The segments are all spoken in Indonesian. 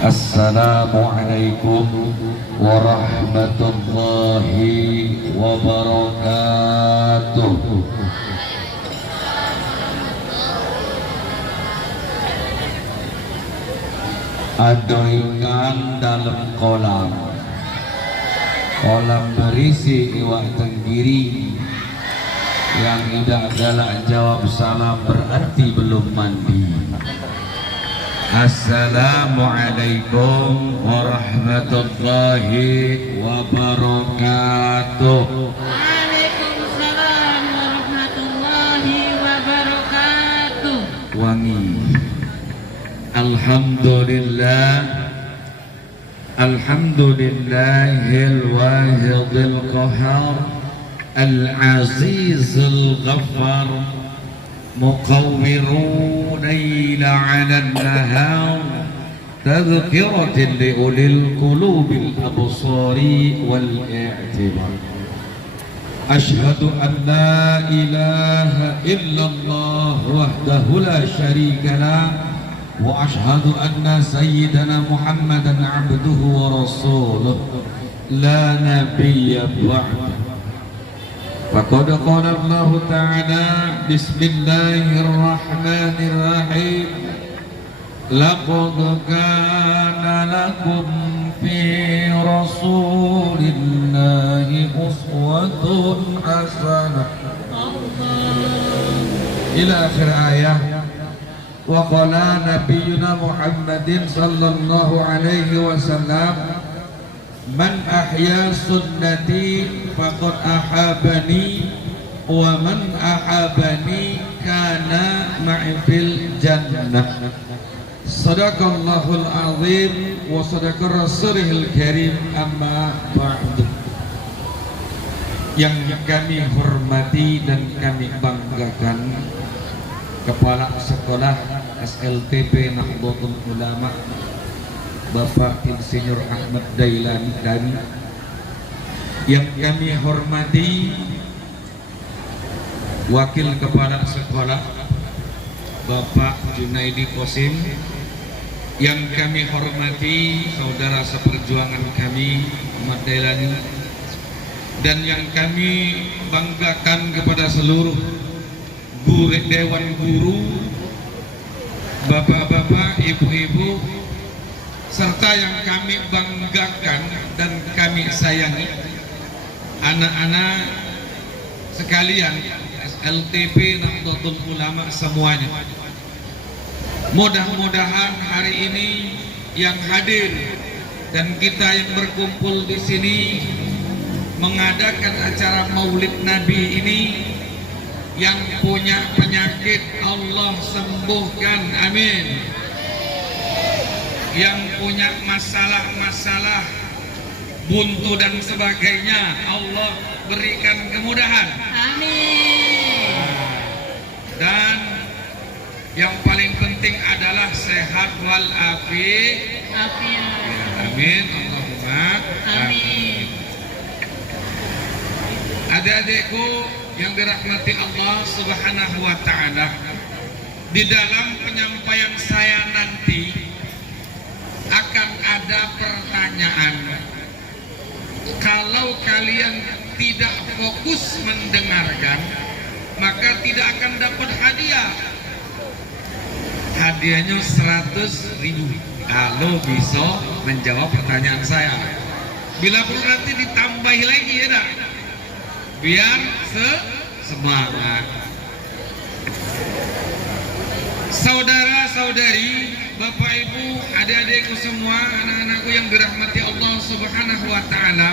Assalamualaikum warahmatullahi wabarakatuh. Ada ikan dalam kolam berisi iwak tenggiri. Yang tidak galak jawab salam berarti belum mandi. Assalamualaikum warahmatullahi wabarakatuh. Waalaikumsalam warahmatullahi wabarakatuh. Wangi. Alhamdulillah, alhamdulillahil wahidil qahar, al-azizul ghaffar, muqawwiru layla 'ala an-nahar, tadhkiratan li ulil qulubil absari wal i'tibar. Ashhadu an la ilaha illallah wahdahu la syarika lah, wa ashhadu anna sayyidana Muhammadan abduhu wa rasuluh la nabiyya ba'da. Faqad qala Allah ta'ala bismillahirrahmanirrahim, laqad kana lakum fi rasulillahi uswatun hasanah ila akhir ayat. Wa qala nabiyyuna Muhammadin sallallahu alaihi wasallam, man ahya sunnati faqad ahabani wa man ahabani kana ma'i fil jannah. Sadaqallahul azim wa sadaqa rasulihil karim, amma ba'du. Yang kami hormati dan kami banggakan Kepala Sekolah SLTP Nahdlatul Ulama Bapak Insinyur Ahmad Dailani, dan yang kami hormati Wakil Kepala Sekolah Bapak Junaidi Qasim, yang kami hormati saudara seperjuangan kami Ahmad Dailani, dan yang kami banggakan kepada seluruh Dewan Guru, bapak-bapak, ibu-ibu, serta yang kami banggakan dan kami sayangi, anak-anak sekalian SLTP Nahdlatul Ulama semuanya. Mudah-mudahan hari ini yang hadir dan kita yang berkumpul di sini mengadakan acara Maulid Nabi ini, yang punya penyakit Allah sembuhkan, amin. Yang punya masalah-masalah buntu dan sebagainya, Allah berikan kemudahan, amin. Dan yang paling penting adalah sehat walafiat, amin. Allahumma amin. Adik-adikku yang dirahmati Allah Subhanahu wa ta'ala, di dalam penyampaian saya nanti akan ada pertanyaan. Kalau kalian tidak fokus mendengarkan, maka tidak akan dapat hadiah. Hadiahnya 100.000 kalau bisa menjawab pertanyaan saya. Bila perlu nanti ditambahi lagi ya dah, biar semangat. Saudara-saudari, bapak ibu, adik-adikku semua, anak-anakku yang dirahmati Allah Subhanahu wa ta'ala,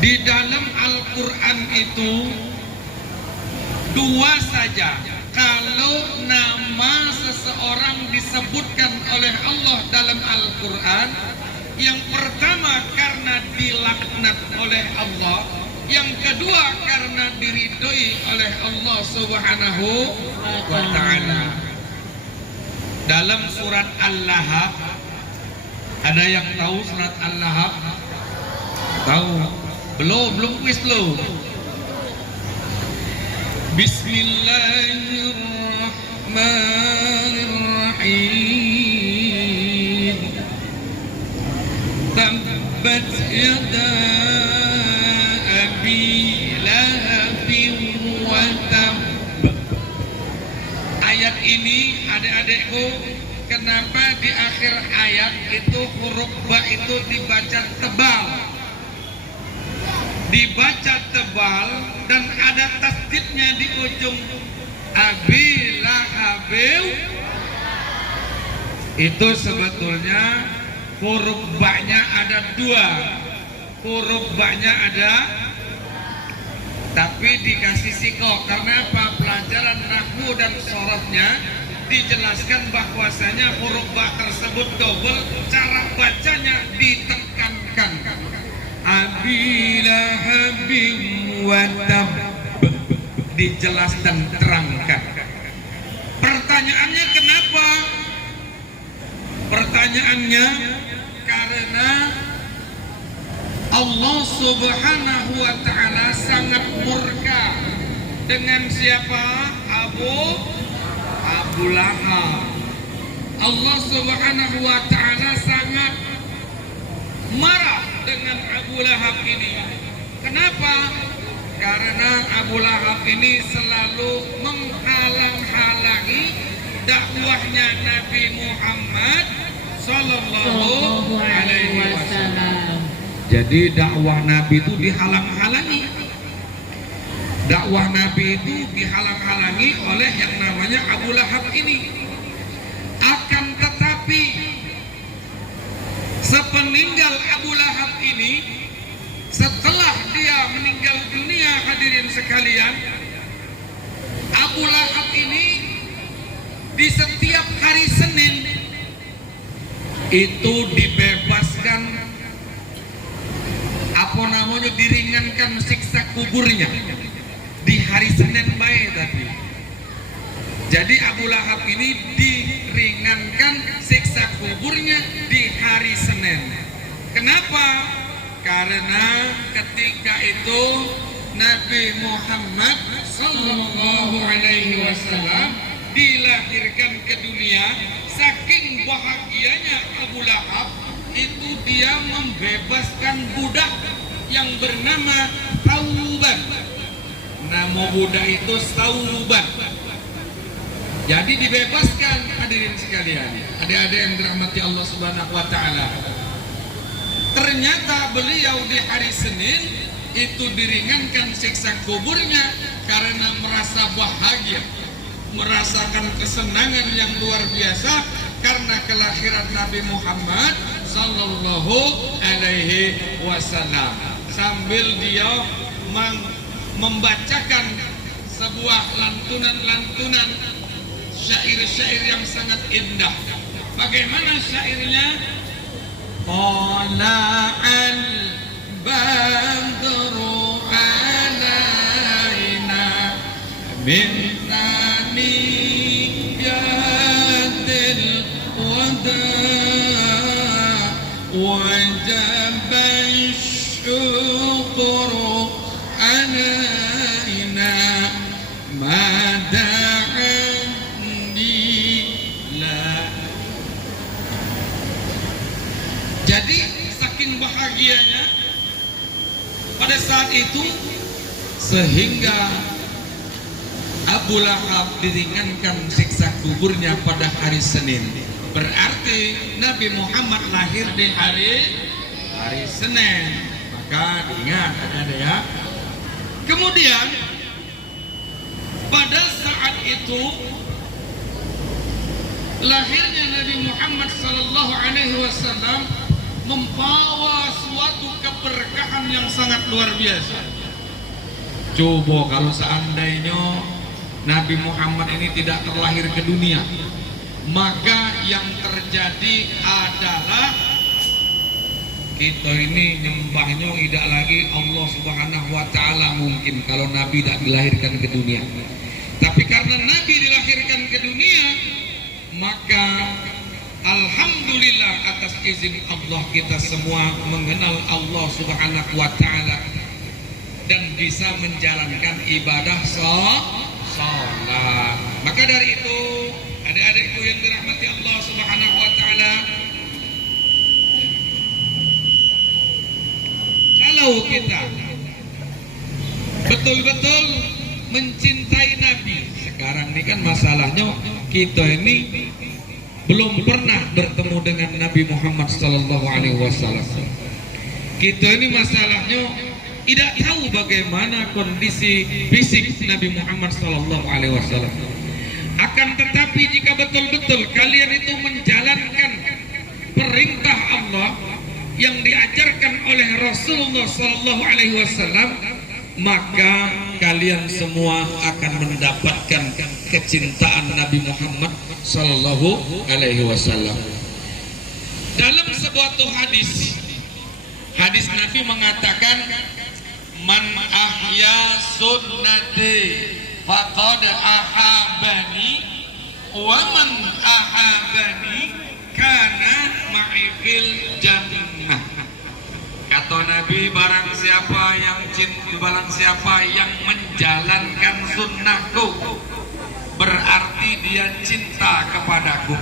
di dalam Al-Quran itu dua saja kalau nama seseorang disebutkan oleh Allah dalam Al-Quran. Yang pertama karena dilaknat oleh Allah, yang kedua karena diridhoi oleh Allah Subhanahu wa ta'ala. Dalam surat Al-Lahab, ada yang tahu surat Al-Lahab? Tahu? Belum kuis belum. Bismillahirrahmanirrahim. tabbat yada abi lahabin wa tab. Ayat ini adik-adikku, kenapa di akhir ayat itu huruf ba itu dibaca tebal? Dibaca tebal dan ada tasdidnya di ujung abi lahabin. Itu sebetulnya huruf ba-nya ada dua. Huruf ba-nya ada, tapi dikasih siko. Karena apa? Pelajaran nahwu dan sorofnya dijelaskan bahwasanya huruf ba tersebut double, cara bacanya ditekankan. Abi lahabin wa tab, dijelas dan terangkan. Pertanyaannya kenapa? Pertanyaannya karena Allah Subhanahu wa ta'ala sangat murka dengan siapa? Abu Lahab. Allah Subhanahu wa ta'ala sangat marah dengan Abu Lahab ini. Kenapa? Karena Abu Lahab ini selalu menghalang-halangi dakwahnya Nabi Muhammad sallallahu alaihi wasallam. Jadi dakwah Nabi itu dihalang-halangi. Dakwah Nabi itu dihalang-halangi oleh yang namanya Abu Lahab ini. Akan tetapi sepeninggal Abu Lahab ini, setelah dia meninggal dunia, hadirin sekalian, Abu Lahab ini di setiap hari Senin itu dibebaskan, apa namanya, diringankan siksa kuburnya di hari Senin baik tadi. Jadi Abu Lahab ini diringankan siksa kuburnya di hari Senin. Kenapa? Karena ketika itu Nabi Muhammad sallallahu alaihi wasallam dilahirkan ke dunia. Saking bahagianya Abu Lahab itu, dia membebaskan budak yang bernama Tauban. Nama budak itu Tauban. Jadi dibebaskan, hadirin sekalian, adik-adik yang dirahmati Allah Subhanahu wa ta'ala. Ternyata beliau di hari Senin itu diringankan siksa kuburnya karena merasa bahagia, merasakan kesenangan yang luar biasa karena kelahiran Nabi Muhammad sallallahu alaihi wasallam. Sambil dia membacakan sebuah lantunan-lantunan syair-syair yang sangat indah. Bagaimana syairnya? Qala'al badru alaina min naniyatil wada wajaba syukru alaina mada'an la. Jadi saking bahagianya pada saat itu sehingga Abu Lahab diringankan siksa kuburnya pada hari Senin. Berarti Nabi Muhammad lahir di hari Senin. Maka ingat ada ya. Kemudian pada saat itu lahirnya Nabi Muhammad sallallahu alaihi wasallam membawa suatu keberkahan yang sangat luar biasa. Coba kalau seandainya Nabi Muhammad ini tidak terlahir ke dunia, maka yang terjadi adalah kita ini nyembahnya tidak lagi Allah Subhanahu wa ta'ala mungkin kalau Nabi tidak dilahirkan ke dunia. Tapi karena Nabi dilahirkan ke dunia, maka alhamdulillah atas izin Allah kita semua mengenal Allah Subhanahu wa ta'ala dan bisa menjalankan ibadah salat. Maka dari itu, adik-adikku yang dirahmati Allah Subhanahu wa ta'ala, Kalau kita betul-betul mencintai Nabi, sekarang ini kan masalahnya kita ini belum pernah bertemu dengan Nabi Muhammad sallallahu alaihi wasallam. Kita ini masalahnya tidak tahu bagaimana kondisi fisik Nabi Muhammad sallallahu alaihi wasallam. Akan tetapi jika betul-betul kalian itu menjalankan perintah Allah yang diajarkan oleh Rasulullah sallallahu alaihi wasallam, maka kalian semua akan mendapatkan kecintaan Nabi Muhammad sallallahu alaihi wasallam. Dalam sebuah hadis Nabi mengatakan, man ahya sunnati faqad ahabani wa man ahabani kana ma'i fil jannah. Kata Nabi, barang siapa yang menjalankan sunnahku, berarti dia cinta kepadaku.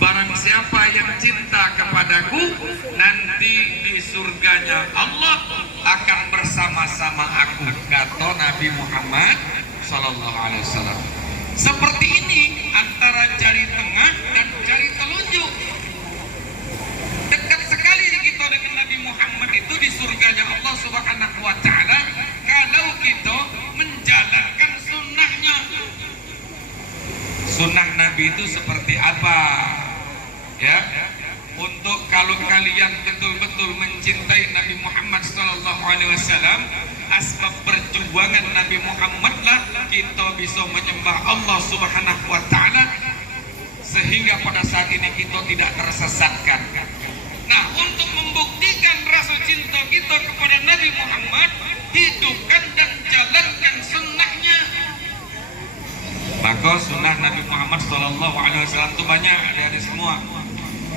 Barang siapa yang cinta kepadaku, nanti di surganya Allah akan bersama-sama aku, kata Nabi Muhammad sallallahu alaihi wasallam. Seperti ini antara jari tengah dan jari telunjuk. Dekat sekali kita dengan Nabi Muhammad itu di surganya Allah Subhanahu wa taala kalau kita menjalankan sunnahnya. Sunnah Nabi itu seperti apa? Ya, untuk kalau kalian betul-betul mencintai Nabi Muhammad sallallahu alaihi wasallam, asbab perjuangan Nabi Muhammad lah kita bisa menyembah Allah Subhanahu wa taala sehingga pada saat ini kita tidak tersesatkan. Nah, untuk membuktikan rasa cinta kita kepada Nabi Muhammad, hidupkan dan jalankan sunnahnya. Maka sunnah Nabi Muhammad sallallahu alaihi wasallam itu banyak, ada semua.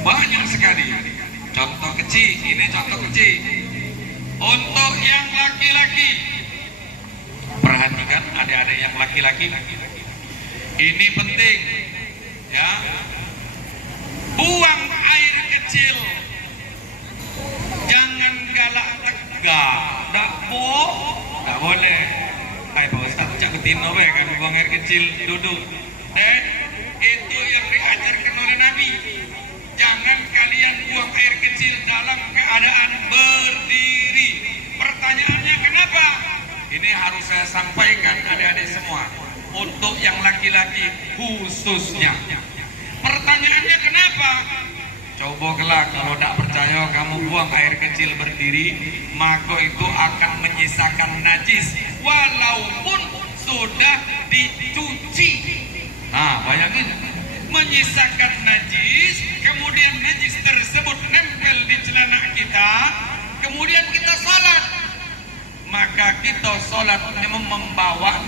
Banyak sekali. Contoh kecil, ini contoh kecil. Untuk yang laki-laki, perhatikan adik-adik yang laki-laki, ini penting, ya. Buang air kecil, jangan galak tegak, tak boleh. Hai Pak Ustaz, cak ketino kan buang air kecil duduk. Itu yang diajarkan oleh Nabi. Jangan kalian buang air kecil dalam keadaan berdiri. Pertanyaannya kenapa? Ini harus saya sampaikan adik-adik semua, untuk yang laki-laki khususnya. Pertanyaannya kenapa? Coba kelak kalau tak percaya kamu buang air kecil berdiri, maka itu akan menyisakan najis walaupun sudah dicuci. Nah, bayangin, menyisakan najis, kemudian najis tersebut nempel di celana kita, kemudian kita salat, maka kita salat membawa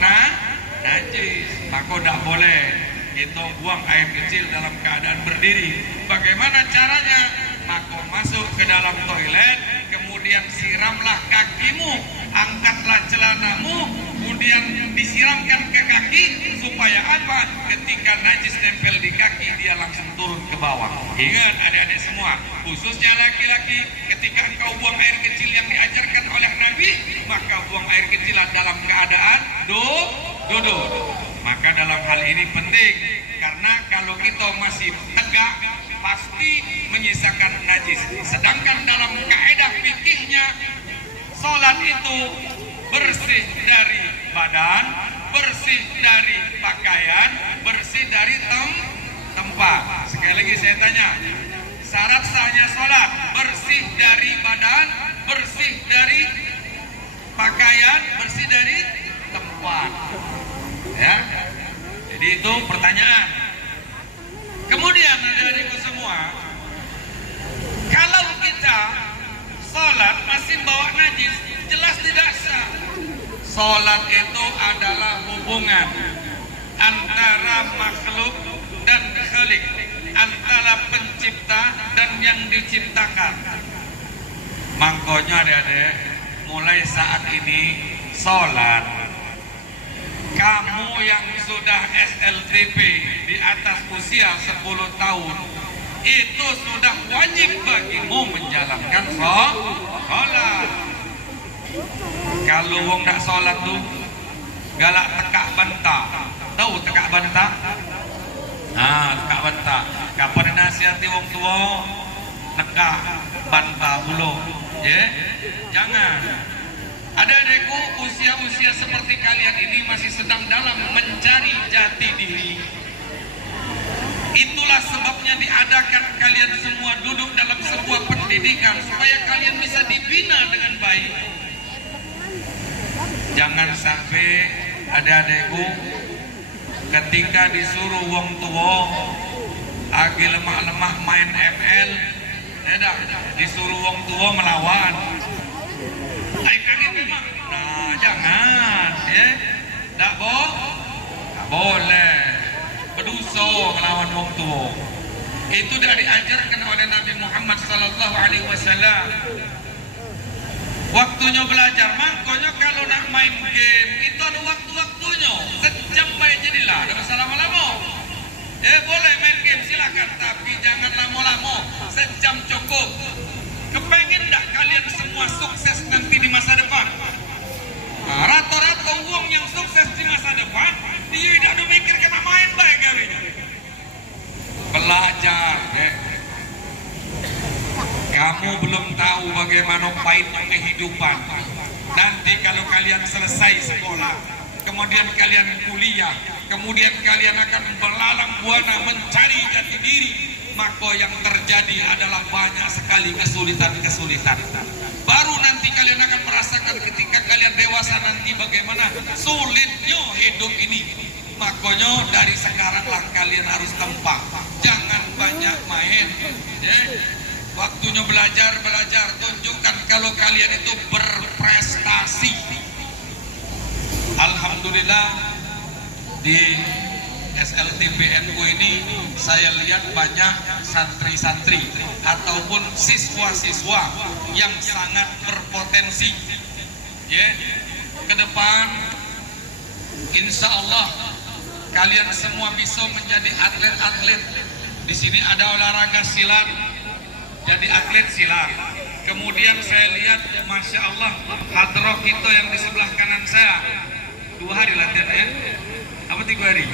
najis, maka tidak boleh kita buang air kecil dalam keadaan berdiri. Bagaimana caranya? Maka masuk ke dalam toilet, kemudian siramlah kakimu, angkatlah celanamu, kemudian disiramkan ke kaki, supaya apa? Ketika najis nempel di kaki, dia langsung turun ke bawah. Ingat adik-adik semua, khususnya laki-laki, ketika engkau buang air kecil yang diajarkan oleh Nabi, maka buang air kecil dalam keadaan duduk. Maka dalam hal ini penting, karena kalau kita masih tegak, pasti menyisakan najis. Sedangkan dalam kaidah fikihnya, salat itu bersih dari badan, bersih dari pakaian, bersih dari tempat. Sekali lagi saya tanya, syarat sahnya salat bersih dari badan, bersih dari pakaian, bersih dari tempat. Ya, jadi itu pertanyaan. Kemudian adik-adikku semua, kalau kita salat masih bawa najis, jelas tidak sah. Salat itu adalah hubungan antara makhluk dan khalik, antara pencipta dan yang diciptakan. Makanya adik-adik, mulai saat ini salat, kamu yang sudah SLTP di atas usia 10 tahun, itu sudah wajib bagimu menjalankan sholat. Kalau wong tak sholat tuh galak tekak bantah. Tahu tekak bantah? Nah, tekak bantah. Kapan nasihati wong tua tekak bantah dulu. Ya, jangan. Adik-adikku, usia-usia seperti kalian ini masih sedang dalam mencari jati diri. Itulah sebabnya diadakan kalian semua duduk dalam sebuah pendidikan supaya kalian bisa dibina dengan baik. Jangan sampai adik-adikku ketika disuruh wong tua agi lemah-lemah main ML, disuruh wong tua melawan. Kaget memang. Nah, jangan, ya. Tak boleh. Berdosa melawan wong tua. Itu dah diajarkan oleh Nabi Muhammad sallallahu alaihi wasallam. Waktunya belajar, makanya kalau nak main game itu ada waktu-waktunya. Sejam baik jadilah, ada masalah lama. Boleh main game silakan, tapi jangan lama-lama. Sejam cukup. Kepengen tak kalian semua sukses nanti di masa depan? Nah, rata-rata uang yang sukses di masa depan, dia tidak memikirkan main baik gawinya. Belajar, Kamu belum tahu bagaimana pahitnya kehidupan. Nanti kalau kalian selesai sekolah, kemudian kalian kuliah, kemudian kalian akan belalang buana mencari jati diri, maka yang terjadi adalah banyak sekali kesulitan-kesulitan. Baru nanti kalian akan merasakan ketika kalian dewasa nanti bagaimana sulitnya hidup ini. Makanya dari sekaranglah kalian harus tempat. Jangan banyak main. Waktunya belajar, tunjukkan kalau kalian itu berprestasi. Alhamdulillah di SLTPNU ini saya lihat banyak santri-santri ataupun siswa-siswa yang sangat berpotensi. Ke depan insya Allah kalian semua bisa menjadi atlet-atlet. Di sini ada olahraga silat, jadi atlet silat. Kemudian saya lihat, masya Allah, hadroh kita yang di sebelah kanan saya 2 hari latihan ya, apa 3 hari?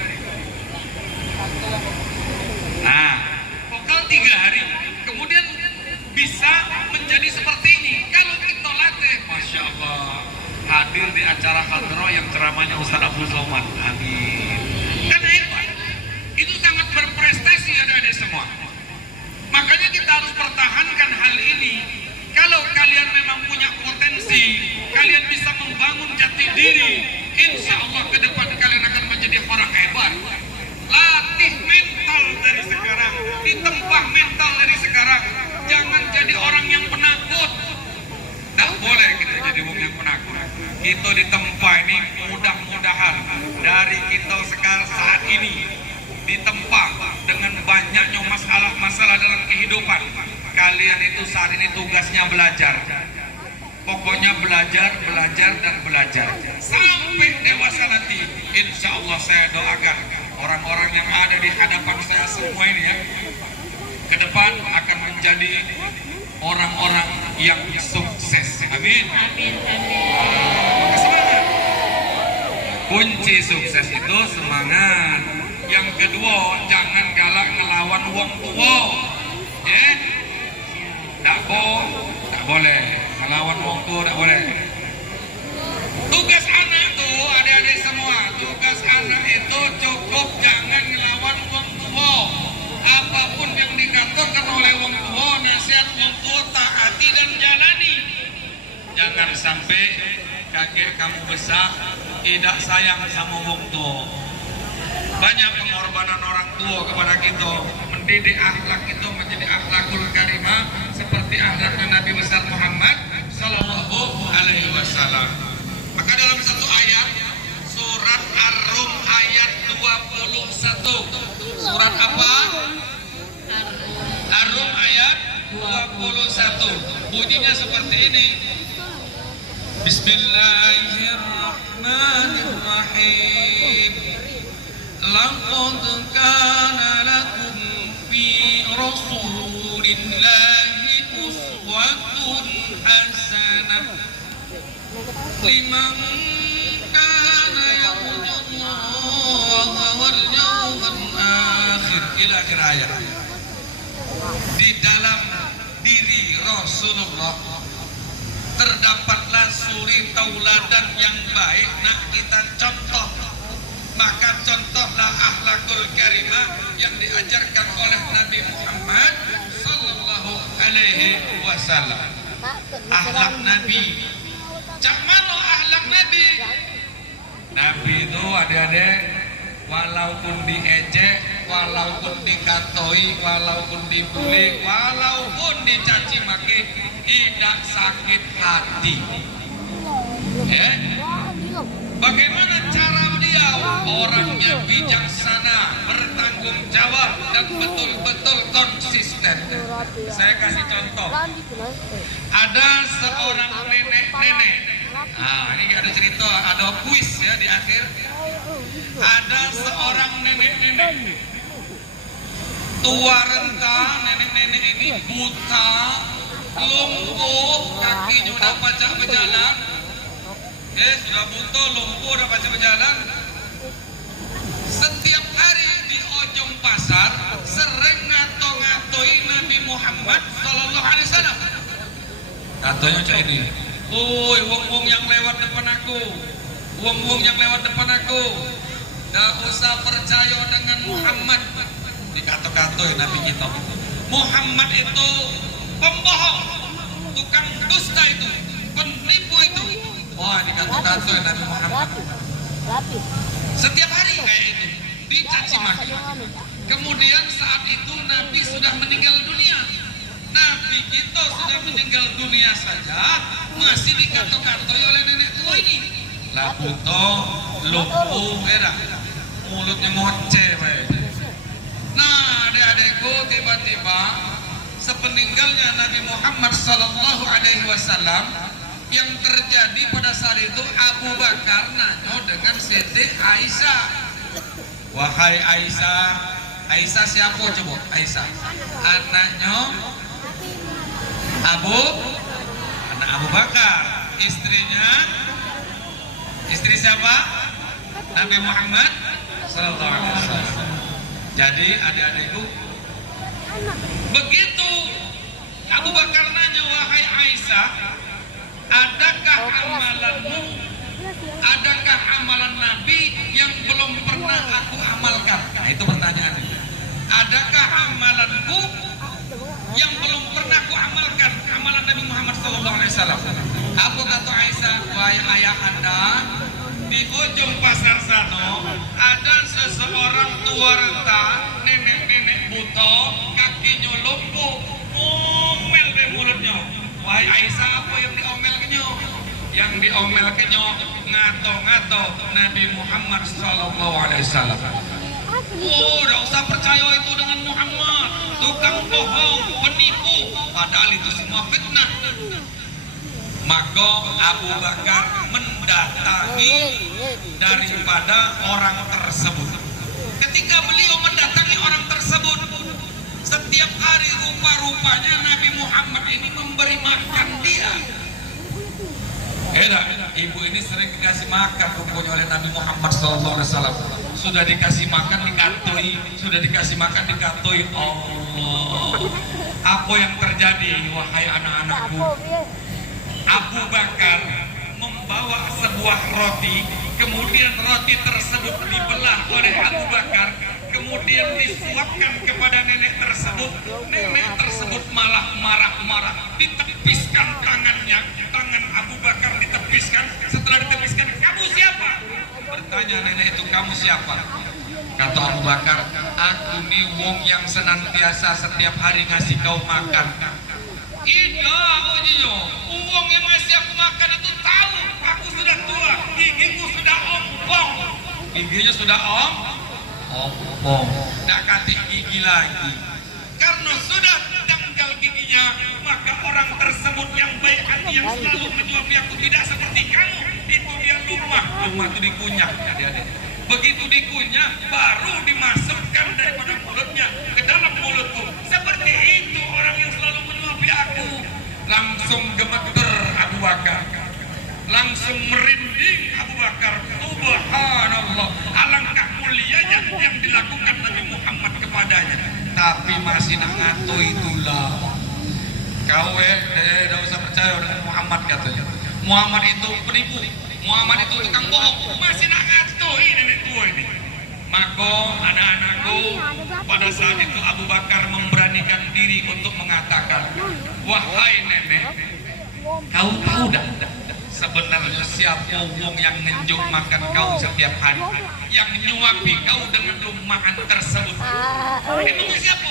Nah, total 3 hari. Kemudian bisa menjadi seperti ini kalau kita latih. Masya Allah, hadir di acara hadroh yang ceramahnya Ustaz Abdul Somad. Amin. Kan hebat. Itu sangat berprestasi adik-adik semua. Makanya kita harus pertahankan hal ini. Kalau kalian memang punya potensi, kalian bisa membangun jati diri, insya Allah ke depan kalian akan menjadi orang hebat. Latih mental dari sekarang, ditempah mental dari sekarang. Jangan jadi orang yang penakut. Tak boleh kita jadi orang yang penakut. Kita ditempa ini mudah-mudahan dari kita sekarang saat ini ditempa dengan banyaknya masalah-masalah dalam kehidupan. Kalian itu saat ini tugasnya belajar. Pokoknya belajar dan belajar sampai dewasa nanti. Insya Allah saya doakan orang-orang yang ada di hadapan saya semua ini ya, ke depan akan menjadi orang-orang yang sukses. Amin. Maka semangat. Kunci sukses itu semangat. Yang kedua, jangan galak ngelawan wong tua. Tak boleh ngelawan wong tua, tak boleh. Tugas anak tuh adik-adik semua, tugas anak itu cukup jangan ngelawan wong tua. Apapun yang dikatakan oleh wong tua, nasihat wong tua taati dan jalani. Jangan sampai kakek kamu besar tidak sayang sama wong tua. Banyak pengorbanan orang tua kepada kita, mendidik akhlak itu menjadi akhlakul karimah seperti akhlaknya Nabi besar Muhammad sallallahu alaihi wasallam. Maka dalam satu ayat surat Ar-Rum ayat 21. Surat apa? Ar-Rum ayat 21. Bunyinya seperti ini. Bismillahirrahmanirrahim. Laqad kana lakum fi rasulillahi uswatun hasanah liman kana yarjullaha wal yawmal akhir ila akhir ayat. Di dalam diri Rasulullah terdapatlah suri tauladan yang baik, nak kita contoh. Maka contohlah akhlakul karimah yang diajarkan oleh Nabi Muhammad sallallahu alaihi wasallam. Akhlak Nabi. Cak mana akhlak Nabi? Nabi itu adik-adik, walaupun diejek, walaupun dikatoi, walaupun dibully, walaupun dicaci maki, tidak sakit hati. Ya? Bagaimana cara beliau? Orangnya bijaksana, bertanggung jawab, dan betul-betul konsisten. Saya kasih contoh. Ada seorang nenek-nenek. Nah, ini ada cerita, ada kuis ya di akhir. Ada seorang nenek-nenek tua renta, nenek-nenek ini buta, lumpuh, kakinya udah pacak berjalan. Sudah buta, lumpuh, udah pacak berjalan. Setiap hari di ujung pasar sering ngato-ngatoi Nabi Muhammad sallallahu alaihi wasallam. Katanya cak ini, "Woi, wong-wong yang lewat depan aku, wong-wong yang lewat depan aku, gak usah percaya dengan Muhammad." Dikato-katoi Nabi kita. Muhammad itu pembohong, tukang dusta itu, penipu itu. Wah, dikato-katoi Nabi Muhammad. Setiap hari kayak itu, dicaci maki. Kemudian saat itu Nabi sudah meninggal dunia. Nabi kita sudah meninggal dunia saja masih dikato-katoi oleh nenek tua ini. Lah buta, lumpuh, mulutnya ngoceh. Nah, adik-adikku, tiba-tiba sepeninggalnya Nabi Muhammad sallallahu alaihi wasallam, yang terjadi pada saat itu Abu Bakar nanya dengan Siti Aisyah. Wahai Aisyah, Aisyah siapa coba? Aisyah anaknya anak Abu Bakar, istri siapa? Nabi Muhammad sallallahu alaihi wasallam. Jadi adik-adikku, begitu Abu Bakar nanya, wahai Aisyah, adakah amalan Nabi yang belum pernah aku amalkan? Nah, itu pertanyaannya. Adakah amalanku yang belum pernah aku amalkan? Amalan Nabi Muhammad SAW. Apa kata Aisyah? Wahai ayah anda, di ujung pasar sana ada seseorang tua renta, nenek-nenek buta, kakinya lumpuh, ngomel di mulutnya. Wahai Aisyah, apa yang diomelkannya? Yang diomelkannya ngato-ngato Nabi Muhammad SAW. Oh, tidak usah percaya itu dengan Muhammad, tukang bohong, penipu, padahal itu semua fitnah. Maka Abu Bakar mendatangi daripada orang tersebut. Ketika beliau mendatangi orang tersebut, setiap hari rupa-rupanya Nabi Muhammad ini memberi makan dia. Ibu ini sering dikasih makan rupanya oleh Nabi Muhammad SAW. Sudah dikasih makan dikatoi, sudah dikasih makan dikatoi. Allah, apa yang terjadi wahai anak-anakku? Abu Bakar membawa sebuah roti, kemudian roti tersebut dibelah oleh Abu Bakar, kemudian disuapkan kepada nenek tersebut. Nenek tersebut malah marah-marah, ditepiskan tangannya, tangan Abu Bakar ditepiskan. Setelah ditepiskan, kamu siapa? Bertanya nenek itu, kamu siapa? Kata Abu Bakar, aku nih wong yang senantiasa setiap hari ngasih kau makan. Iya, ujinya, uang yang ngasih aku makan itu tahu aku sudah tua, gigiku sudah ompong. Giginya sudah ompong, tidak katik gigi lagi. Karena sudah tanggal giginya, maka orang tersebut yang baik hati, yang selalu menyuapi aku, tidak seperti kamu. Itu dia lumah itu dikunyah. Adik-adik, begitu dikunyah, baru dimasukkan daripada mulutnya ke dalam mulutku. Seperti itu orang yang selalu menyuapi aku. Langsung gemeter Abu Bakar, langsung tapi masih nak ngato itulah. Kau tidak usah percaya dengan Muhammad katanya. Muhammad itu penipu, Muhammad itu tukang bohong, masih nak ngato ini nenek tua ini. Maka anak-anakku, pada saat itu Abu Bakar memberanikan diri untuk mengatakan, wahai nenek, kau tahu dah sebenarnya siapa wong yang ngenjuk makan kau setiap hari, yang nyuapi kau dengan rumahan tersebut? Emang siapa?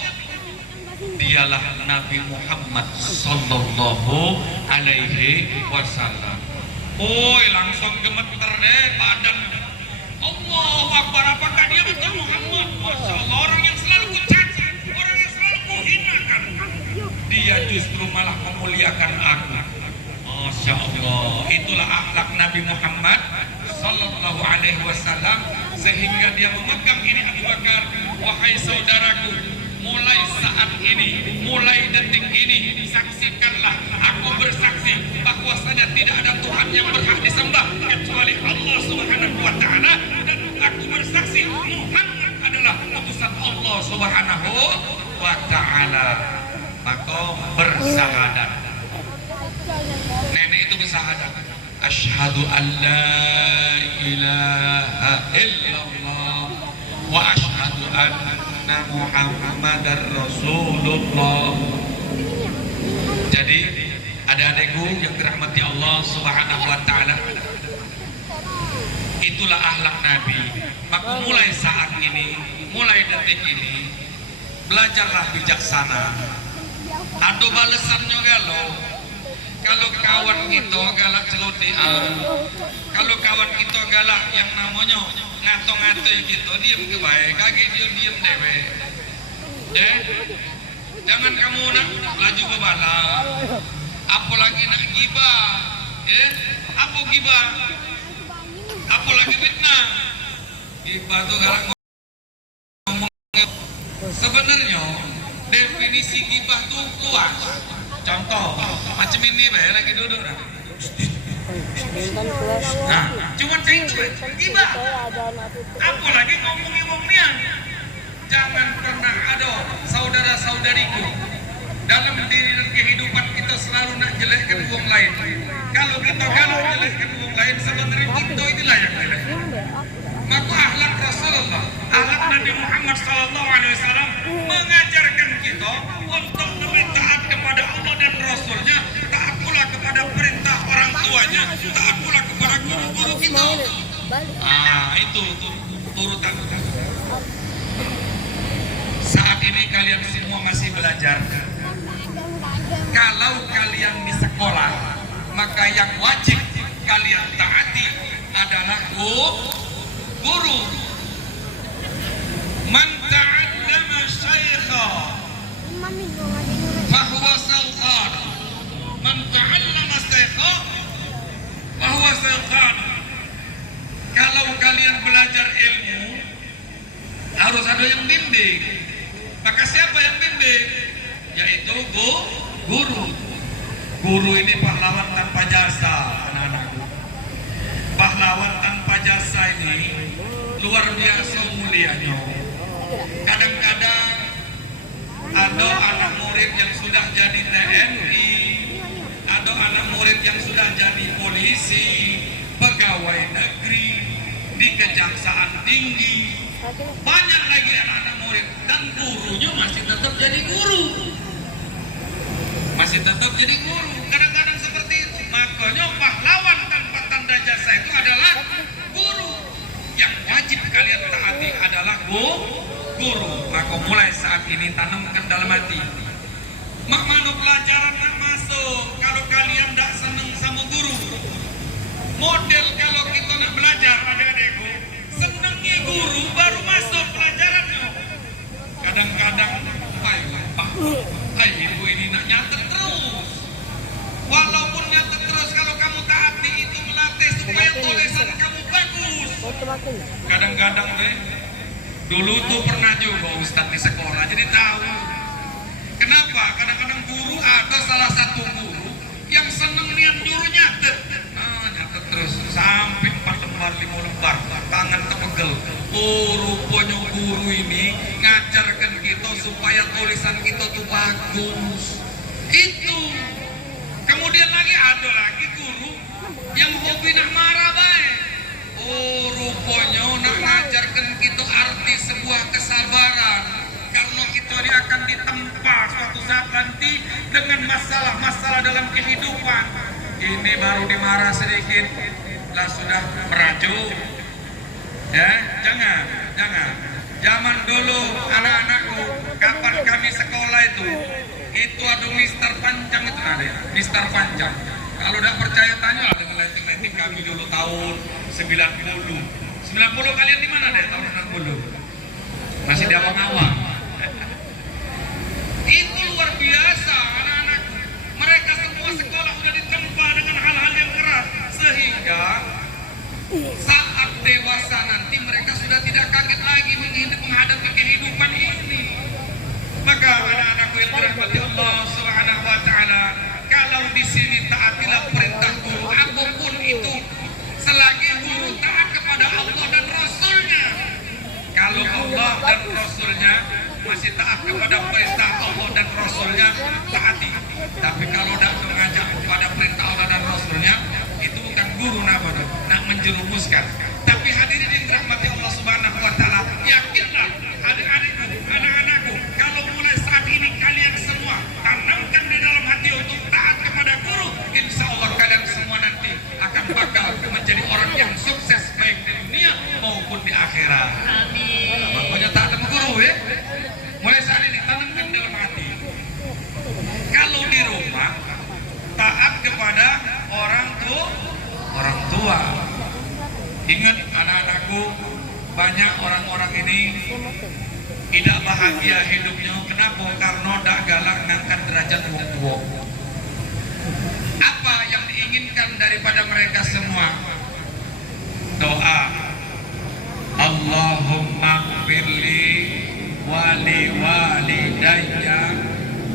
Dialah Nabi Muhammad sallallahu alaihi wasallam. Oi, langsung gemeter deh badan. Allahu Akbar, apakah dia betul Muhammad? Masya Allah, orang yang selalu kucaci, orang yang selalu kuhinakan, dia justru malah memuliakan aku. Masya Allah, itulah akhlak Nabi Muhammad sallallahu alaihi wasallam, sehingga dia memegang ini Abu Bakar. Wahai saudaraku, mulai saat ini, mulai detik ini, saksikanlah, aku bersaksi bahwasanya tidak ada Tuhan yang berhak disembah kecuali Allah Subhanahu wa taala, dan aku bersaksi Muhammad adalah utusan Allah Subhanahu wa taala. Maka bersahadat. Nenek itu bersahadat. Asyhadu an la ilaha illallah wa asyhadu anna Muhammadar Rasulullah. Jadi adik-adikku yang dirahmati Allah Subhanahu wa taala, itulah akhlak Nabi. Maka mulai saat ini, mulai detik ini, belajarlah bijaksana. Ada balasannya galau. Kalau kawan kita galak celotean, kalau kawan kita galak yang namanya ngato-ngato gitu, diam ke baik, kaki dia diam dewe. Jangan kamu nak laju bebala, apalagi nak gibah, apa gibah, apalagi fitnah. Gibah tuh galak ngomong. Sebenarnya definisi gibah tuh luas. Contoh, macam ini lagi duduk. Nah, cuma itu gibah. Apalagi ngomong-ngomongnya. Jangan pernah ada saudara-saudariku dalam diri dan kehidupan kita selalu nak jelekkan uang lain. Kalau kita jelekkan uang lain, sebenarnya kita inilah yang jelek. Maka akhlak Rasulullah, akhlak Nabi Muhammad SAW mengajarkan kita untuk lebih taat kepada Allah dan Rasulnya, taat pula kepada perintah orang tuanya, taat pula kepada guru-guru kita. Itu urutan. Saat ini kalian semua masih belajar. Kalau kalian di sekolah, maka yang wajib kalian taati adalah guru. Man ta'allama syaikha fahuwa sultan. Man ta'allama syaikha fahuwa sultan. Kalau kalian belajar ilmu, harus ada yang bimbing. Maka siapa yang bimbing? Yaitu guru. Guru ini pahlawan tanpa jasa, anak-anakku. Pahlawan tanpa jasa ini luar biasa mulianya. Kadang-kadang ada anak murid yang sudah jadi TNI, ada anak murid yang sudah jadi polisi, pegawai negeri, di kejaksaan tinggi. Banyak lagi anak-anak murid, dan gurunya masih tetap jadi guru. Masih tetap jadi guru. Kadang-kadang seperti itu. Makanya pahlawan tanpa tanda jasa itu adalah guru. Yang wajib kalian taati adalah guru. Maka mulai saat ini tanamkan dalam hati. Mak manu pelajaran nak masuk. Kalau kalian tidak senang sama guru, model kalau kita nak belajar, adik-adikku, senangnya guru baru masuk pelajarannya. Kadang-kadang Pak, ibu ini nak nyatet terus. Walaupun nyatet terus, kalau kamu taati itu melatih supaya tulisan kamu bagus. Kadang-kadang dulu tuh pernah juga Ustadz di sekolah, jadi tahu. Kenapa? Kadang-kadang guru ada salah satu guru yang seneng niat nyuruh nyatet. Nyatet terus sampai 4 lembar, 5 lembar, tangan terpegel. Rupanya guru ini ngajarkan kita supaya tulisan kita tuh bagus. Itu. Kemudian lagi ada lagi guru yang hobi nak marah baik. Oh, rupanya nak ngajarkan kita arti sebuah kesabaran. Karena kita ini akan ditempa suatu saat nanti dengan masalah-masalah dalam kehidupan. Ini baru dimarah sedikit, lah sudah merajuk. Ya, jangan. Zaman dulu anak-anakku, kapan kami sekolah itu ada Mister Panjang itu ada ya, Mister Panjang. Kalau tidak percaya tanya dengan letting kami dulu tahun 90. 90 kalian di mana deh tahun 60? Masih di awang-awang. Itu luar biasa anak-anakku. Mereka semua sekolah sudah ditempa dengan hal-hal yang keras sehingga saat dewasa nanti mereka sudah tidak kaget lagi menghadapi kehidupan ini. Maka anak-anakku yang dirahmati Allah Subhanahu wa taala, kalau di sini taatilah perintah guru apapun itu selagi guru taat kepada Allah dan Rasulnya. Kalau Allah dan Rasulnya masih taat kepada perintah Allah dan Rasulnya, taati. Tapi kalau tidak mengajak kepada perintah Allah dan Rasulnya, itu bukan guru namanya, nak menjerumuskan. Tapi hadirin yang dirahmati Allah Subhanahu wa taala, yakinlah adik-adikku, anak-anakku, kalau mulai saat ini kalian semua tanamkan di dalam hati untuk taat kepada guru, insya Allah kalian semua nanti akan bakal menjadi orang yang sukses baik di dunia maupun di akhirat. Amin. Makanya taat sama guru ya. Mulai saat ini tanamkan dalam hati. Kalau di rumah taat kepada orang tua. Ingat anak-anakku, banyak orang-orang ini tidak bahagia hidupnya. Kenapa? Karena tidak galak ngangkat derajat wong tua. Apa yang diinginkan daripada mereka semua? Doa. Allahumma firli wali walidayya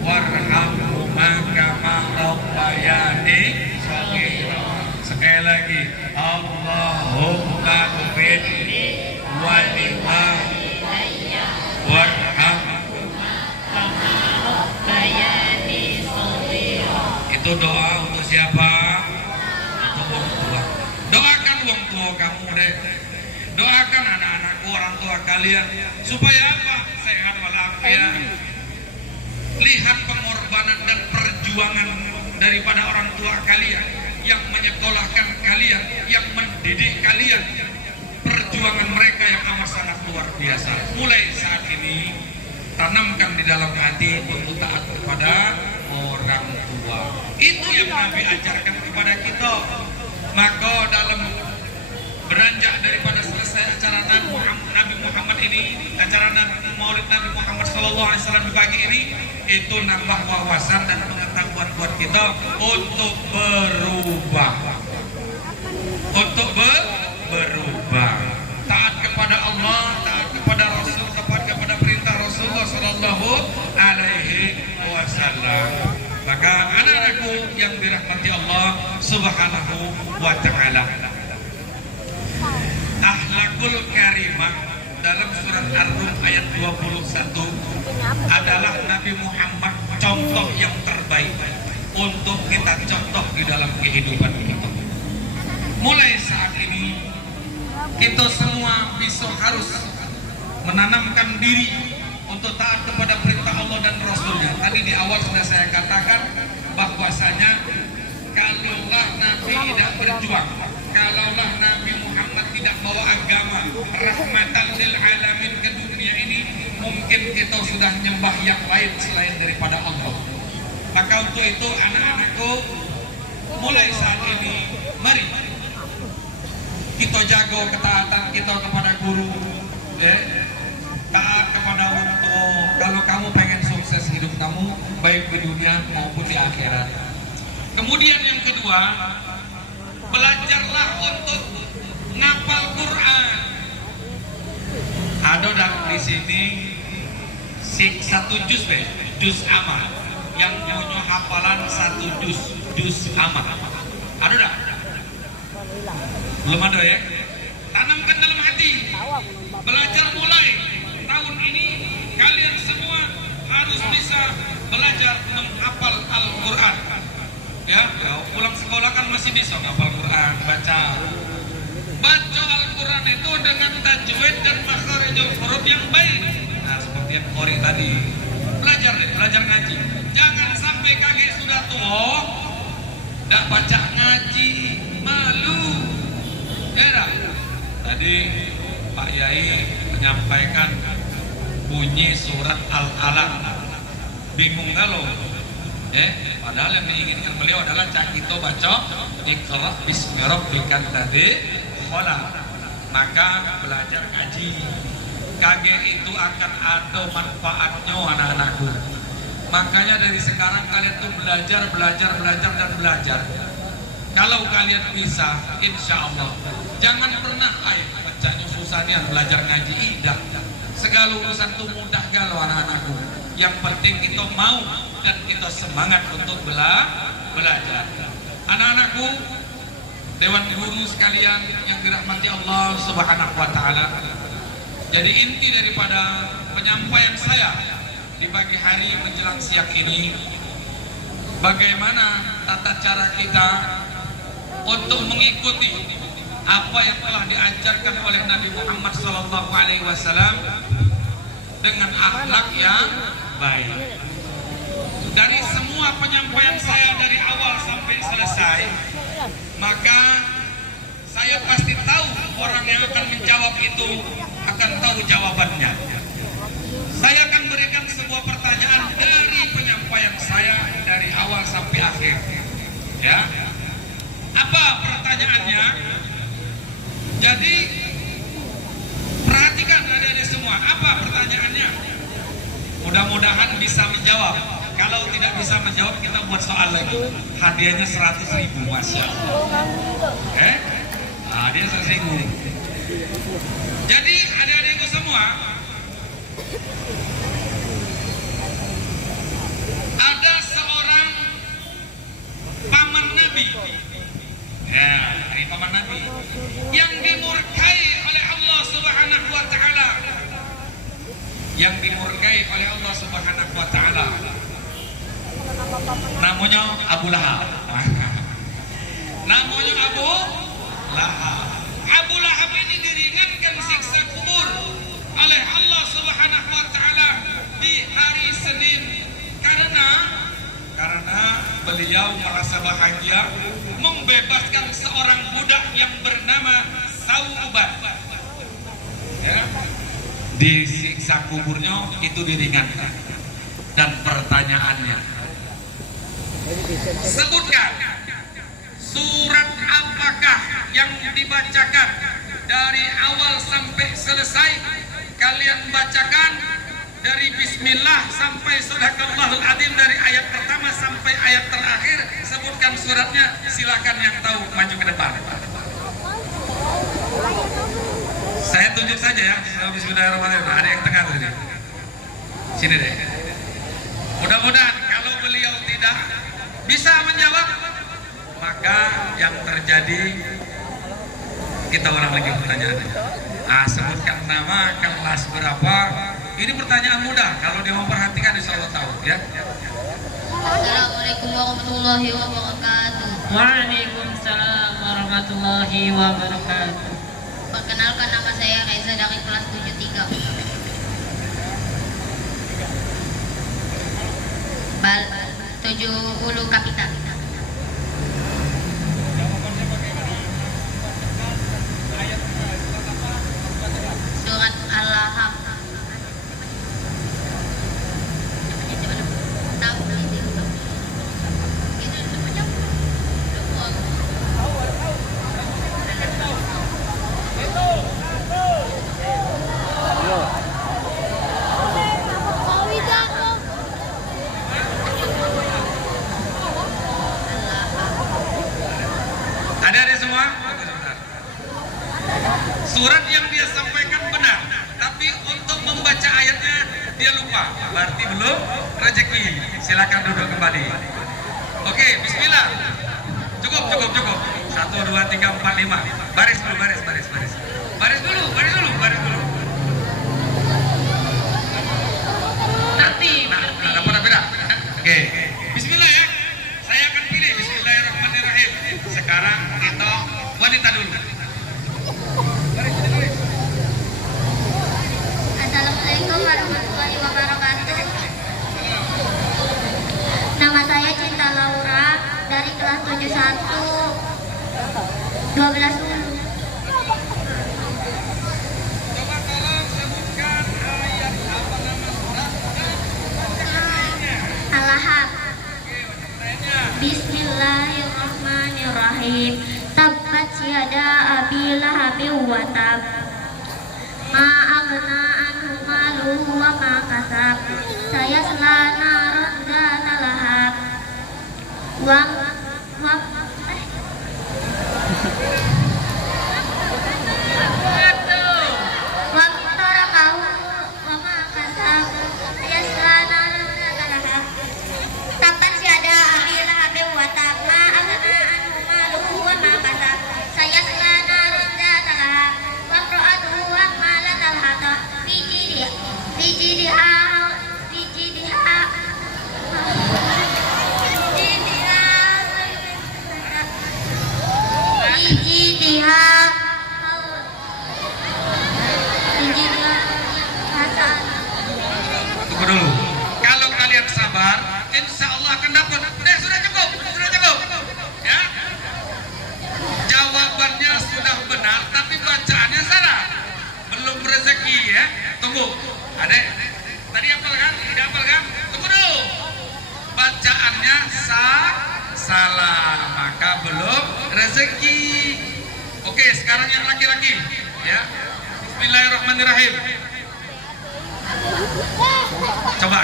warhamhuma kama rabbayani shaghira. Sekali lagi, Allahumma firli wali walidayya warhamhuma Kama rabbayani shaghira. Itu doa untuk siapa? Untuk orang tua. Doakan orang tua kamu deh. Doakan anak-anakku, orang tua kalian, supaya apa? Sehat walafiat. Lihat pengorbanan dan perjuangan daripada orang tua kalian yang menyekolahkan kalian, yang mendidik kalian. Perjuangan mereka yang amat sangat luar biasa. Mulai saat ini tanamkan di dalam hati untuk taat kepada orang tua. Itu yang Nabi ajarkan kepada kita. Maka dalam beranjak daripada selesai acara Nabi Muhammad ini, acara Maulid Nabi Muhammad SAW di pagi ini, itu nambah wawasan dan pengetahuan buat kita untuk berubah. Untuk berubah. Taat kepada Allah, taat kepada Rasul, taat kepada perintah Rasulullah SAW. Maka anak-anakku yang dirahmati Allah Subhanahu wa ta'ala, akhlakul karimah dalam surat Ar-Rum ayat 21 adalah Nabi Muhammad contoh yang terbaik untuk kita contoh di dalam kehidupan kita. Mulai saat ini kita semua bisa harus menanamkan diri untuk taat kepada perintah Allah dan Rasulnya. Tadi di awal sudah saya katakan bahwasanya kalaulah Nabi tidak berjuang, kalaulah Nabi Muhammad tidak bawa agama rahmatan lil alamin ke dunia ini, mungkin kita sudah nyembah yang lain selain daripada Allah. Maka untuk itu anak-anakku, mulai saat ini mari kita jaga ketaatan kita kepada guru, taat kepada orang tua. Kalau kamu pengen sukses hidup kamu baik di dunia maupun di akhirat. Kemudian yang kedua, belajarlah untuk ngapal Quran. Ada di sini satu juz amal yang punya hafalan satu juz amal. Ada dah? Belum ada ya? Tanamkan dalam hati. Belajar mulai tahun ini kalian semua harus bisa belajar menghafal Al-Quran. Ya, pulang sekolah kan masih bisa menghafal Quran, baca Al-Quran itu dengan tajwid dan makharijul huruf yang baik. Nah, seperti yang Qori tadi. Belajar ngaji. Jangan sampai kakek sudah tua, tidak baca ngaji, malu. Ya dah. Tadi Pak Yai menyampaikan bunyi surat Al-Alaq. Bingung kalau padahal yang diinginkan beliau adalah cak itu baca Iqra bismi rabbikal ladzi khalaq. Maka belajar ngaji kaget itu akan ada manfaatnya anak-anakku. Makanya dari sekarang kalian tuh belajar dan belajar. Kalau kalian bisa, insya Allah jangan pernah bacanya susah nih belajar ngaji. Tidak, segala urusan tuh mudah galau anak-anakku. Yang penting kita mau dan kita semangat untuk belajar. Anak-anakku, Dewan Guru sekalian yang dirahmati Allah Subhanahu wa Ta'ala. Jadi inti daripada penyampaian saya di pagi hari menjelang siang ini, bagaimana tata cara kita untuk mengikuti apa yang telah diajarkan oleh Nabi Muhammad SAW dengan akhlak yang baik. Dari semua penyampaian saya dari awal sampai selesai, maka saya pasti tahu orang yang akan menjawab itu akan tahu jawabannya. Saya akan berikan sebuah pertanyaan dari penyampaian saya dari awal sampai akhir. Ya, apa pertanyaannya? Jadi perhatikan adik-adik semua, apa pertanyaannya? Mudah-mudahan bisa menjawab. Kalau tidak bisa menjawab, kita buat soal lagi. Hadiahnya 100.000, Masya Allah. Hadiah 100.000. Jadi adik-adikku semua, ada seorang paman Nabi. Ya, ini paman Nabi yang dimurkai oleh Allah Subhanahu wa Ta'ala. Yang dimurkai oleh Allah Subhanahu wa Ta'ala. Namanya Abu Lahab. Namanya Abu Lahab. Abu Lahab ini diringankan siksa kubur oleh Allah Subhanahu wa Ta'ala di hari Senin karena beliau merasa bahagia membebaskan seorang budak yang bernama Sauban. Ya. Di siksa kuburnya itu diringankan. Dan pertanyaannya, sebutkan surat apakah yang dibacakan dari awal sampai selesai. Kalian bacakan dari Bismillah sampai Sadaqallahul Adzim, dari ayat pertama sampai ayat terakhir. Sebutkan suratnya. Silakan yang tahu maju ke depan. Saya tunjuk saja ya. Bismillahirrahmanirrahim. Ada yang tengah tadi. Sini deh. Mudah-mudahan kalau beliau tidak bisa menjawab, maka yang terjadi kita ulang lagi pertanyaannya. Sebutkan nama, kelas berapa. Ini pertanyaan mudah. Kalau dia memperhatikan, insya Allah tahu ya. Assalamualaikum warahmatullahi wabarakatuh. Waalaikumsalam warahmatullahi wabarakatuh. Perkenalkan, nama saya Reza dari kelas 73. Bal 70 Kapitan. Surat Al-Lahab. Ada semua? Surat yang dia sampaikan benar, tapi untuk membaca ayatnya dia lupa. Berarti belum rezeki. Silakan duduk kembali. Oke, Bismillah. Cukup. 1, 2, 3, 4, 5. Baris dulu. Baris dulu. Nanti Oke, bismillah ya. Saya akan pilih bismillahirrahmanirrahim. Sekarang kita wanita dulu. Assalamualaikum warahmatullahi wabarakatuh. Nama saya Cinta Laura dari kelas 71 12 dulu. Coba tolong sebutkan ayat apa nama surat dan Al-Lahab. ayatnya. Bismillahirrahmanirrahim. Tabbat yada abi lahabin wa tab. Ma aghna anhu maluhu wa ma kasab. Sayasla naran dzata lahab. Wa tarakahu wa ma kasab. Sayasla naran dzata lahab. Tabbat yada abi lahabin wa tab. Ma aghna anhu maluhu wa ma kasab. Sayasla naran dzata lahab. Wa imra'atuhu hammalatal hatab. Fi jidha Tunggu dulu. Kalau kalian sabar, insya Allah akan dapat. Sudah cukup, sudah cukup. Ya. Jawabannya sudah benar, tapi bacaannya salah. Belum rezeki ya. Tunggu. Adek, tadi hafal kan? Tidak hafal kan? Tunggu dulu. Bacaannya salah, maka belum rezeki. Oke, sekarang yang laki-laki. Ya. Bismillahirrahmanirrahim. Coba.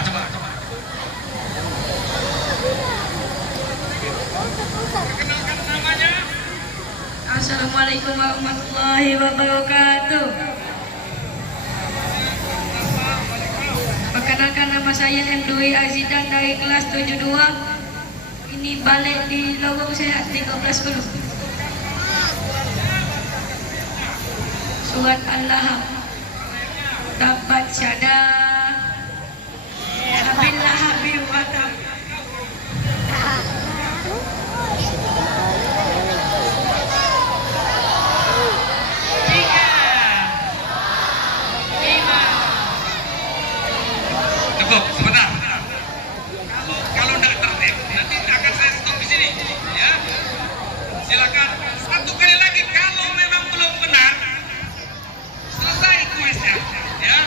Perkenalkan namanya. Assalamualaikum warahmatullahi wabarakatuh. Perkenalkan nama saya M. Dwi Azidan dari kelas 72. Ini balik di lorong sehat 13 dulu. Surat Al-Lahab. Tabbat yada abil lahabin wa tab. Cukup, sebentar. Kalau tidak tertib, nanti akan saya stop di sini. Ya, silakan. Satu kali lagi, kalau memang belum benar, selesai kuisnya. Ya,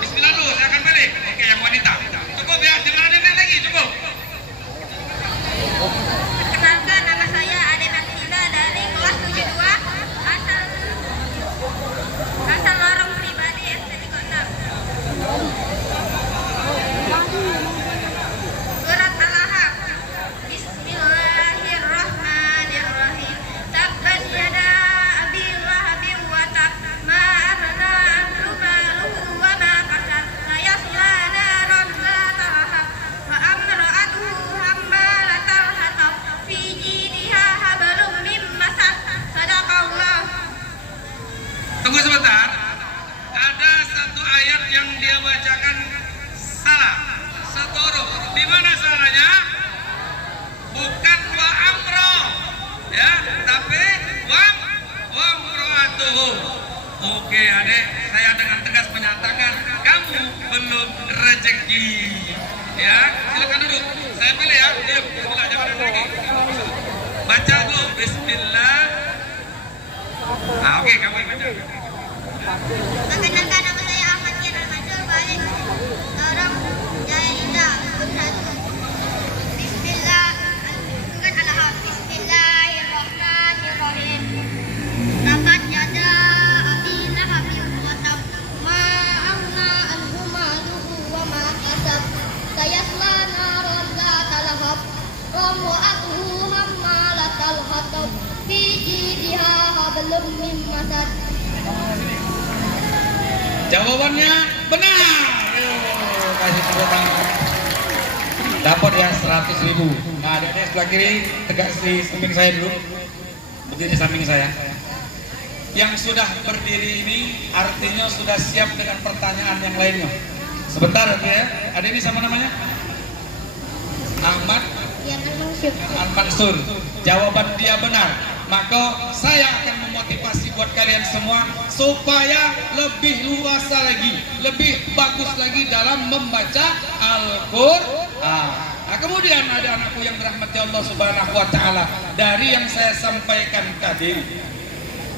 Bismillah dulu, saya akan balik. Oke, yang wanita. Cukup ya, jangan ada yang lagi, cukup. Perkenalkan, nama saya Ade Matilda dari kelas 72 asal lorong pribadi SD Kota. Surat Al-Lahab. Bismillahirrahmanirrahim. Tabbat yada abi lahabin wa tab. Ma aghna anhu maluhu wa ma kasab. Sayasla naran dzata lahab. Wa imra'atuhu hammalatal hatab. Fi jidha hablum min masad. Sadaqallah. Tunggu sebentar. Ada satu ayat yang dia bacakan salah. Satu huruf. Di mana salahnya? Bukan wa amro, ya, tapi wa amroatuhu. Oke, adek, saya dengan tegas menyatakan kamu belum rezeki. Ya, silakan duduk. Saya pilih ya. Diam. Bismillah, jangan ada lagi. Baca dulu. Bismillah. Oke, kamu baca. Perkenalkan, nama saya Ahmad Kiran Mansur balik lorong Jaya Indah Putratu. Bismillah. Surat Al-Lahab. Bismillahirrahmanirrahim. Tabbat yada abi lahabin wa tab. Ma aghna anhu maluhu wa ma kasab. Sayasla naran dzata lahab. Wa imra'atuhu hammalatal hatab. Fi jidha hablum min masad. Jawabannya benar. Kasih tepuk tangan. Dapat ya 100.000. Nah, adek-adek sebelah kiri tegak di samping saya dulu. Berdiri samping saya. Yang sudah berdiri ini artinya sudah siap dengan pertanyaan yang lainnya. Sebentar ya. Ada ini sama namanya? Al-Mansur. Jawaban dia benar. Maka saya akan memotivasi buat kalian semua supaya lebih luas lagi, lebih bagus lagi dalam membaca Al-Qur'an. Nah, kemudian ada anakku yang dirahmati Allah Subhanahu wa taala, dari yang saya sampaikan tadi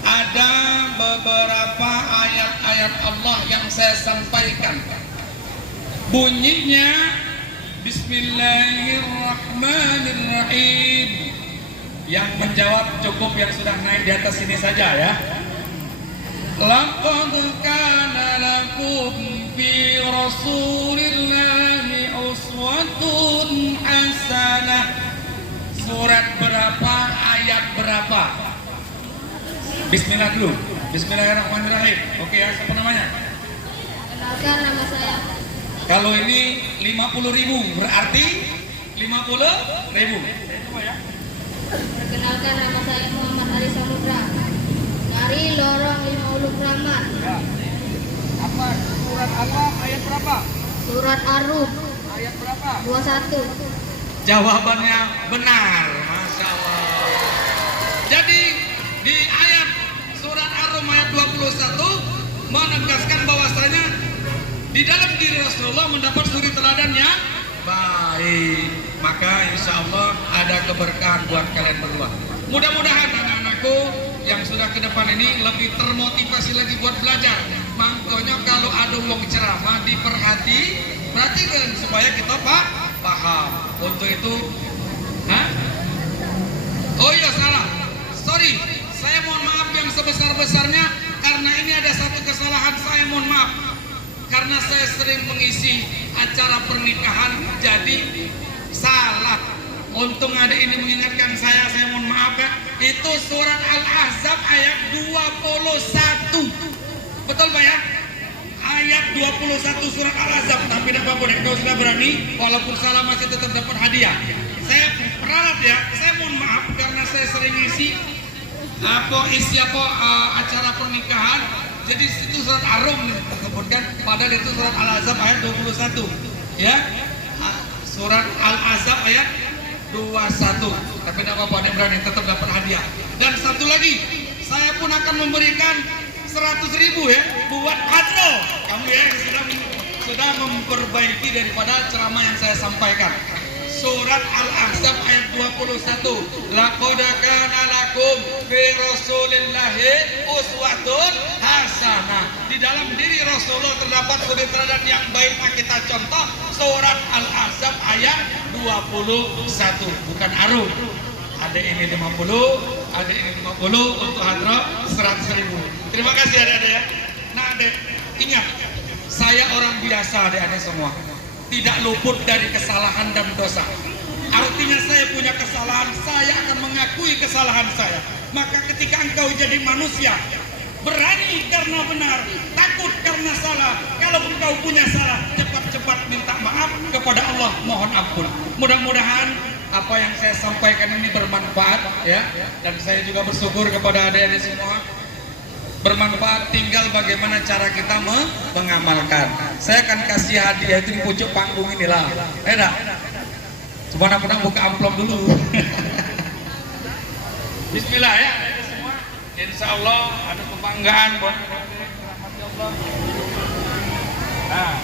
ada beberapa ayat-ayat Allah yang saya sampaikan. Bunyinya Bismillahirrahmanirrahim. Yang menjawab cukup yang sudah naik di atas ini saja ya. Laqad kana lakum fi Rasulillahi uswatun hasanah. Surat berapa, ayat berapa? Bismillah dulu. Bismillahirrahmanirrahim. Oke ya, siapa namanya? Kenalkan nama saya. Kalau ini 50.000 berarti 50.000. Perkenalkan nama saya Muhammad Ali Samudra dari Lorong 5 Ulu Kramat. Ya. Apa surat Allah ayat berapa? Surat Ar-Rum Ayat berapa? 21. Jawabannya benar, Masya Allah. Jadi di ayat surat Ar-Rum ayat 21 menegaskan bahwasanya di dalam diri Rasulullah mendapat suri teladan yang baik. Maka insya Allah ada keberkahan buat kalian berdua. Mudah-mudahan anak-anakku yang sudah ke depan ini lebih termotivasi lagi buat belajar. Makanya kalau ada uang ceramah perhatikan supaya kita paham. Untuk itu, oh iya salah, sorry, saya mohon maaf yang sebesar-besarnya karena ini ada satu kesalahan, saya mohon maaf karena saya sering mengisi acara pernikahan jadi salah. Untung ada ini mengingatkan saya mohon maaf ya. Itu surat Al-Ahzab ayat 21. Betul Pak ya? Ayat 21 surat Al-Ahzab. Tapi tidak apa-apa, kalau sudah berani walaupun salah masih tetap dapat hadiah. Saya peralat ya, saya mohon maaf karena saya sering isi acara pernikahan. Jadi itu surat Ar-Rum disebutkan, padahal itu surat Al-Ahzab ayat 21 ya. Surat Al-Ahzab ayat 21. Tapi tidak apa-apa, yang berani tetap dapat hadiah. Dan satu lagi, saya pun akan memberikan 100.000 ya buat Hadro. Kamu ya yang sudah memperbaiki daripada ceramah yang saya sampaikan. Surat Al-Ahzab ayat 21. Laqad kana lakum fi Rasulillahi uswatun hasanah. Di dalam diri Rasulullah terdapat suri teladan yang baik. Kita contoh surat Al-Ahzab ayat 21, bukan Ar-Rum. Ada ini 50, ada ini 50 untuk Hadro 100.000. Terima kasih adik-adik ya. Nah adik, ingat, saya orang biasa adik-adik semua, tidak luput dari kesalahan dan dosa. Artinya saya punya kesalahan, saya akan mengakui kesalahan saya. Maka ketika engkau jadi manusia, berani karena benar, takut karena salah. Kalau engkau punya salah, cepat-cepat minta maaf kepada Allah, mohon ampun. Mudah-mudahan apa yang saya sampaikan ini bermanfaat ya. Dan saya juga bersyukur kepada adik-adik semua bermanfaat. Tinggal bagaimana cara kita mengamalkan. Saya akan kasih hadiah itu di pucuk panggung inilah. Enak. Cuma aku buka amplop dulu. Bismillah ya semua. Insya Allah ada kebanggaan buat Allah. Nah,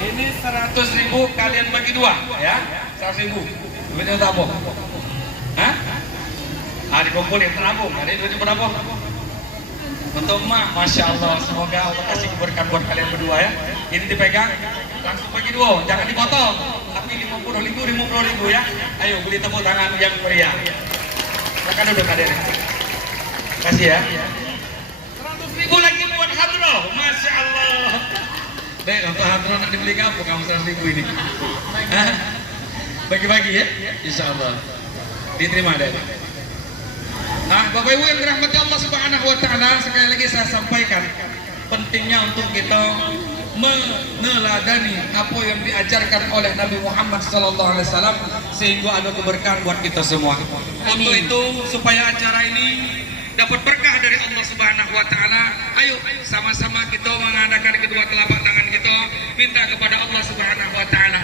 ini 100.000 kalian bagi dua ya. 100.000. Duitnya berapa? Hah? Dikumpulin terabung. Ada duitnya berapa? Untuk emak, Masya Allah. Semoga Allah kasih keberkahan buat kalian berdua ya. Ini dipegang, langsung bagi dua, jangan dipotong. Tapi 50.000 ya. Ayo beli tepuk tangan yang meriah. Silakan duduk hadirin. Kasih ya. 100.000 lagi buat Hadro, Masya Allah. Dek, untuk Hadro nak dibeli apa kamu 100.000 ini? Bagi-bagi ya, Insya Allah. Diterima deh. Nah, Bapak Ibu yang dirahmati Allah Subhanahu wa taala, sekali lagi saya sampaikan pentingnya untuk kita meneladani apa yang diajarkan oleh Nabi Muhammad SAW sehingga ada keberkahan buat kita semua. Untuk itu supaya acara ini dapat berkah dari Allah Subhanahu wa taala, ayo sama-sama kita mengadakan kedua telapak tangan kita minta kepada Allah Subhanahu wa taala.